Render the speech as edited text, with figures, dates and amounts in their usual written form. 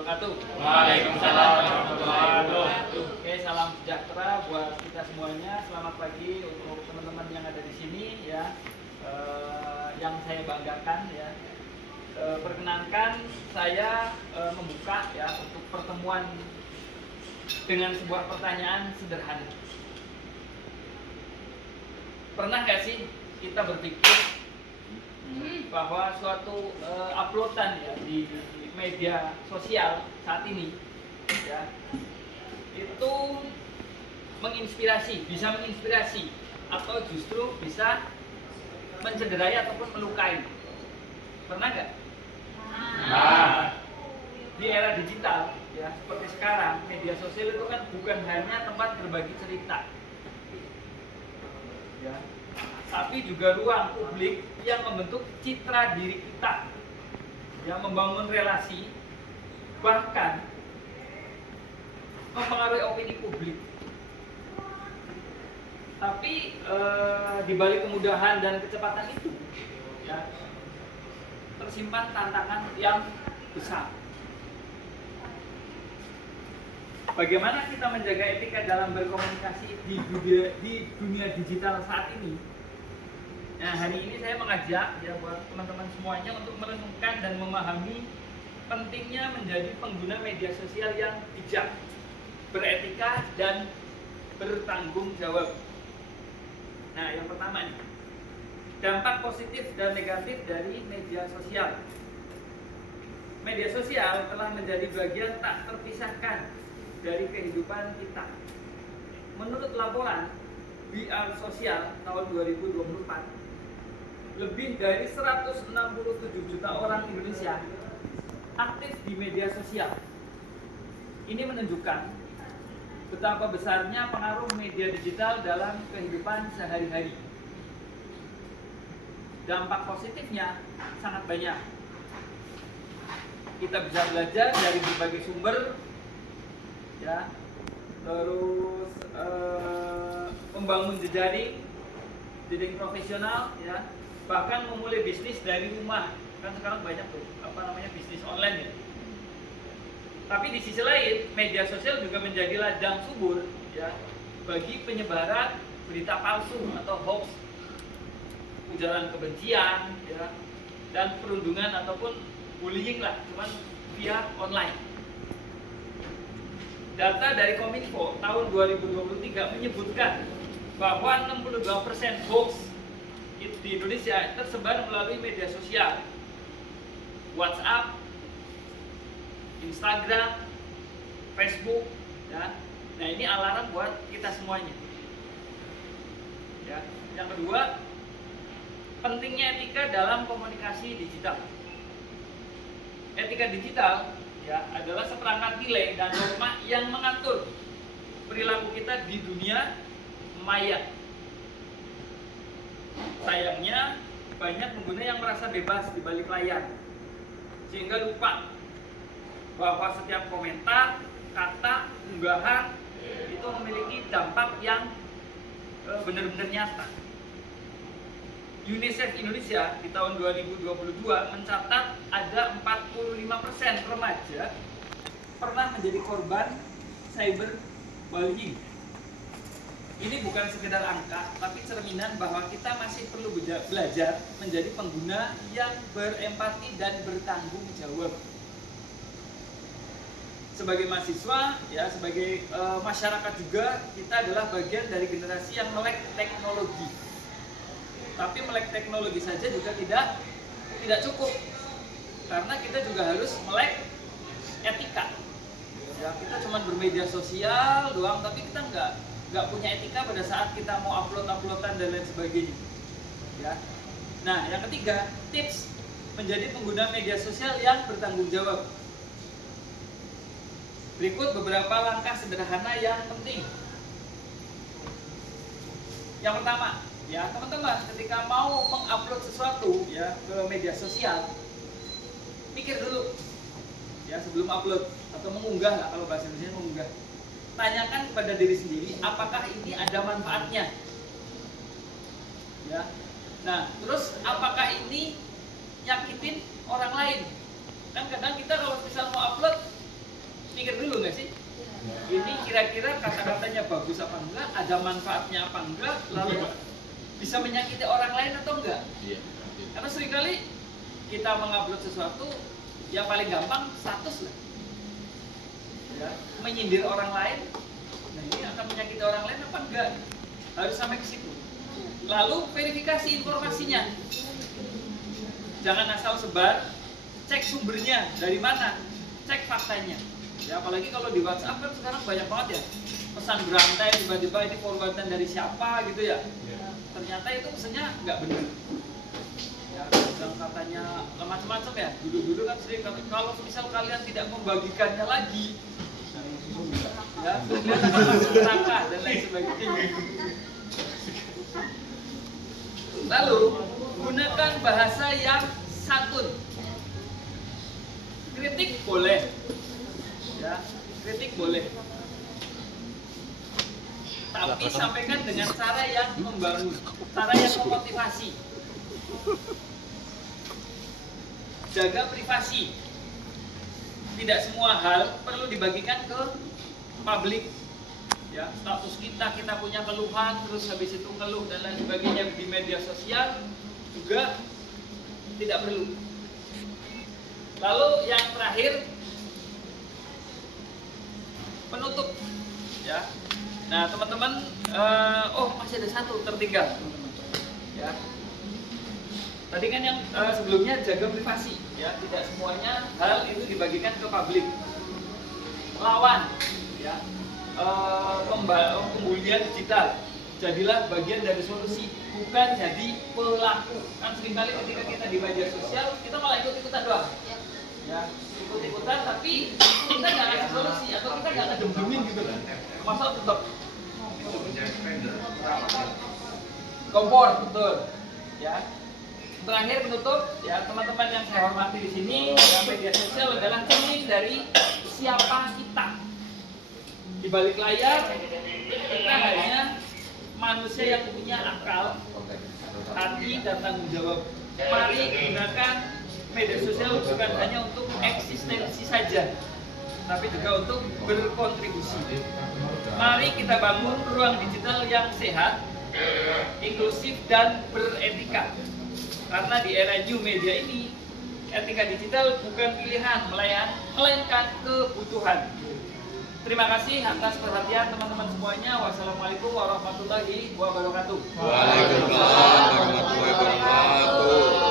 Wabarakatuh. Waalaikumsalam warahmatullahi wabarakatuh. Oke, salam sejahtera buat kita semuanya. Selamat pagi untuk teman-teman yang ada di sini ya. Yang saya banggakan ya. Perkenankan saya membuka ya untuk pertemuan dengan sebuah pertanyaan sederhana. Pernah nggak sih kita berpikir bahwa suatu uploadan ya di media sosial saat ini ya itu bisa menginspirasi atau justru bisa mencederai ataupun melukai? Pernah nggak? Nah, di era digital ya seperti sekarang, media sosial itu kan bukan hanya tempat berbagi cerita ya, tapi juga ruang publik yang membentuk citra diri kita, yang membangun relasi, bahkan mempengaruhi opini publik. Tapi di balik kemudahan dan kecepatan itu, ya, tersimpan tantangan yang besar. Bagaimana kita menjaga etika dalam berkomunikasi di dunia digital saat ini? Nah, hari ini saya mengajak ya buat teman-teman semuanya untuk merenungkan dan memahami pentingnya menjadi pengguna media sosial yang bijak, beretika dan bertanggung jawab. Nah, yang pertama nih, dampak positif dan negatif dari media sosial. Media sosial telah menjadi bagian tak terpisahkan dari kehidupan kita. Menurut laporan VR Sosial tahun 2024, lebih dari 167 juta orang Indonesia aktif di media sosial. Ini menunjukkan betapa besarnya pengaruh media digital dalam kehidupan sehari-hari. Dampak positifnya sangat banyak. Kita bisa belajar dari berbagai sumber, ya, terus membangun jejaring profesional, ya, bahkan memulai bisnis dari rumah. Kan sekarang banyak tuh bisnis online ya. Tapi di sisi lain, media sosial juga menjadi ladang subur ya bagi penyebaran berita palsu atau hoax, ujaran kebencian ya, dan perundungan ataupun bullying lah, cuman via online. Data dari Kominfo tahun 2023 menyebutkan bahwa 62% hoax di Indonesia tersebar melalui media sosial, WhatsApp, Instagram, Facebook, ya. Nah, ini alarm buat kita semuanya. Ya. Yang kedua, pentingnya etika dalam komunikasi digital. Etika digital ya adalah seperangkat nilai dan norma yang mengatur perilaku kita di dunia maya. Sayangnya banyak pengguna yang merasa bebas di balik layar, sehingga lupa bahwa setiap komentar, kata, unggahan itu memiliki dampak yang benar-benar nyata. UNICEF Indonesia di tahun 2022 mencatat ada 45% remaja pernah menjadi korban cyberbullying. Ini bukan sekedar angka, tapi cerminan bahwa kita masih perlu belajar menjadi pengguna yang berempati dan bertanggung jawab. Sebagai mahasiswa, ya, sebagai masyarakat juga, kita adalah bagian dari generasi yang melek teknologi. Tapi melek teknologi saja juga tidak cukup, karena kita juga harus melek etika. Ya, kita cuma bermedia sosial doang, tapi kita nggak punya etika pada saat kita mau uploadan dan lain sebagainya. Ya. Nah, yang ketiga, tips menjadi pengguna media sosial yang bertanggung jawab. Berikut beberapa langkah sederhana yang penting. Yang pertama, ya, teman-teman ketika mau mengupload sesuatu ya ke media sosial, pikir dulu ya sebelum upload atau mengunggah lah, kalau bahasa Indonesia mengunggah. Tanyakan kepada diri sendiri, apakah ini ada manfaatnya? Ya. Nah, terus apakah ini nyakitin orang lain? Kan kadang kita kalau misal mau upload kira-kira kata-katanya bagus apa enggak, ada manfaatnya apa enggak, lalu bisa menyakiti orang lain atau enggak. Karena seringkali kita mengupload sesuatu yang paling gampang status lah, ya, menyindir orang lain. Nah ini akan menyakiti orang lain apa enggak, harus sampai ke situ. Lalu verifikasi informasinya, jangan asal sebar, cek sumbernya dari mana, cek faktanya. Ya apalagi kalau di WhatsApp kan sekarang banyak banget ya pesan berantai, tiba-tiba ini forwardan dari siapa gitu ya. Ternyata itu pesannya nggak benar. Ya, yang katanya macam-macam ya. Dulu kan sering kalau misal kalian tidak membagikannya lagi, ya kalian akan masuk neraka dan lain sebagainya. Lalu gunakan bahasa yang santun. Kritik boleh, ya kritik boleh. Tapi sampaikan dengan cara yang membangun, cara yang memotivasi. Jaga privasi. Tidak semua hal perlu dibagikan ke publik. Ya, status kita punya keluhan, terus habis itu ngeluh dan lain sebagainya di media sosial juga tidak perlu. Lalu yang terakhir, penutup. Ya. Nah teman-teman, masih ada satu tertinggal, teman-teman. Ya. Tadi kan yang sebelumnya jaga privasi, ya tidak semuanya hal itu dibagikan ke publik. Lawan, ya pembulian digital. Jadilah bagian dari solusi, bukan jadi pelaku. Kan seringkali ketika kita di media sosial kita malah ikut-ikutan doang. Ya, ikut-ikutan tapi kita nggak ngasih solusi atau kita nggak ngedem-demin gitu kan. Masa tetap kompor, betul. Ya. Terakhir penutup, ya teman-teman yang saya hormati di sini, ya, media sosial adalah cermin dari siapa kita. Di balik layar kita hanya manusia yang punya akal, hati, dan tanggung jawab. Mari gunakan media sosial bukan hanya untuk eksistensi saja, tapi juga untuk berkontribusi. Mari kita bangun ruang digital yang sehat, inklusif, dan beretika. Karena di era new media ini, etika digital bukan pilihan, melainkan kebutuhan. Terima kasih atas perhatian teman-teman semuanya. Wassalamualaikum warahmatullahi wabarakatuh. Waalaikumsalam warahmatullahi wabarakatuh.